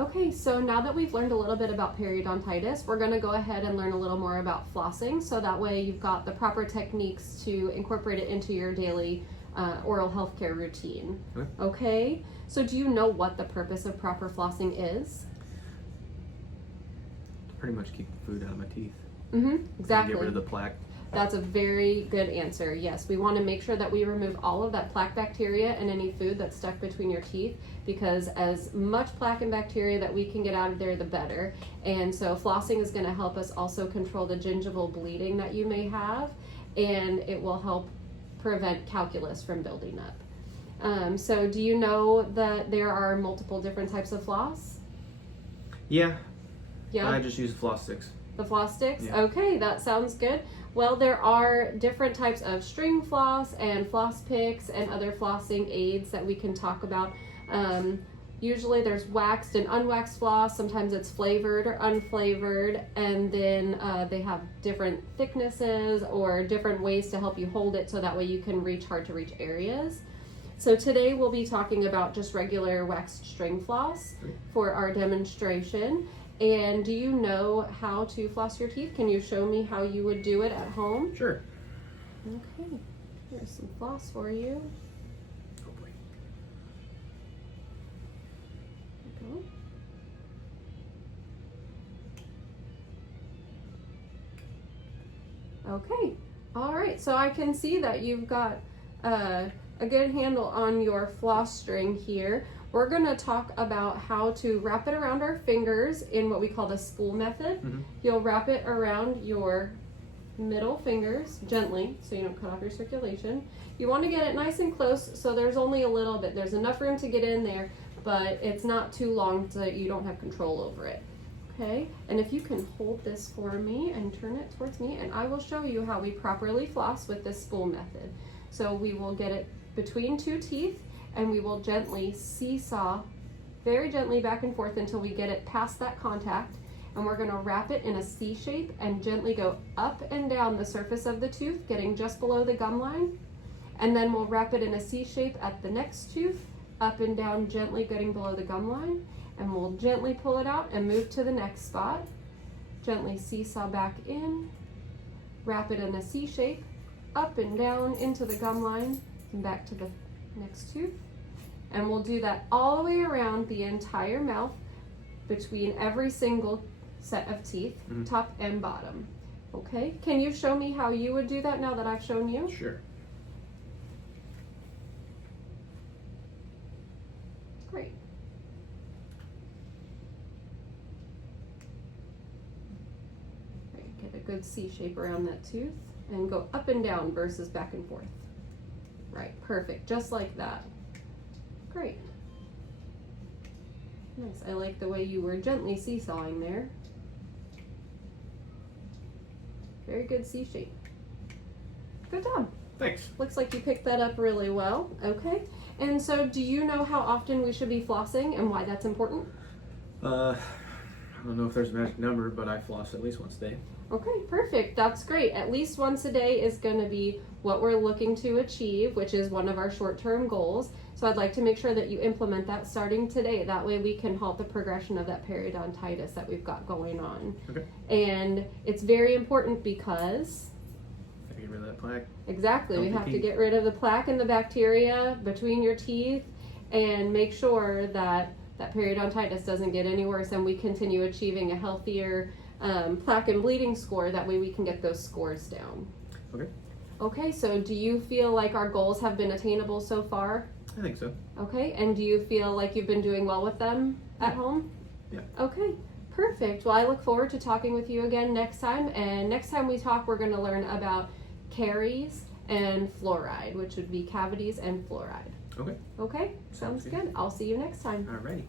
Okay, so now that we've learned a little bit about periodontitis, we're going to go ahead and learn a little more about flossing, so that way you've got the proper techniques to incorporate it into your daily oral health care routine. Okay, so do you know what the purpose of proper flossing is? Pretty much keep the food out of my teeth. Exactly. Get rid of the plaque. That's a very good answer. Yes, we want to make sure that we remove all of that plaque bacteria and any food that's stuck between your teeth, because as much plaque and bacteria that we can get out of there, the better. And so flossing is going to help us also control the gingival bleeding that you may have, and it will help prevent calculus from building up. So do you know that there are multiple different types of floss? Yeah. Yeah. I just use floss sticks. The floss sticks? Yeah. Okay, that sounds good. Well, there are different types of string floss and floss picks and other flossing aids that we can talk about. Usually there's waxed and unwaxed floss. Sometimes it's flavored or unflavored, and then they have different thicknesses or different ways to help you hold it so that way you can reach hard to reach areas. So today we'll be talking about just regular waxed string floss for our demonstration. And do you know how to floss your teeth? Can you show me how you would do it at home? Sure. Okay, here's some floss for you. Oh boy. There you go. Okay, all right, so I can see that you've got a good handle on your floss string here. We're going to talk about how to wrap it around our fingers in what we call the spool method. You'll wrap it around your middle fingers gently so you don't cut off your circulation. You want to get it nice and close so there's only a little bit. There's enough room to get in there, but it's not too long so that you don't have control over it. Okay, and if you can hold this for me and turn it towards me, and I will show you how we properly floss with this spool method. So we will get it between two teeth, and we will gently seesaw, very gently back and forth until we get it past that contact. And we're going to wrap it in a C shape and gently go up and down the surface of the tooth, getting just below the gum line. And then we'll wrap it in a C shape at the next tooth, up and down, gently getting below the gum line. And we'll gently pull it out and move to the next spot. Gently seesaw back in, wrap it in a C shape, up and down into the gum line, and back to the next tooth. And we'll do that all the way around the entire mouth between every single set of teeth, top and bottom. Okay, can you show me how you would do that now that I've shown you? Sure. Great. Right, get a good C shape around that tooth and go up and down versus back and forth. Right, perfect, just like that. Great. Nice, I like the way you were gently seesawing there. Very good C shape. Good job. Thanks. Looks like you picked that up really well. Okay, and so do you know how often we should be flossing and why that's important? I don't know if there's a magic number, but I floss at least once a day. Okay, perfect. That's great. At least once a day is going to be what we're looking to achieve, which is one of our short-term goals. So I'd like to make sure that you implement that starting today. That way we can halt the progression of that periodontitis that we've got going on. Okay. And it's very important because... Gotta get rid of that plaque. Exactly. We Healthy have to teeth. get rid of the plaque and the bacteria between your teeth and make sure that that periodontitis doesn't get any worse and we continue achieving a healthier plaque and bleeding score. That way we can get those scores down. Okay. Okay, so do you feel like our goals have been attainable so far? I think so. Okay, and do you feel like you've been doing well with them at home? Yeah. Okay, perfect. Well, I look forward to talking with you again next time. And next time we talk, we're going to learn about caries and fluoride, which would be cavities and fluoride. Okay. Okay, sounds Sounds good. good. I'll see you next time. Alrighty.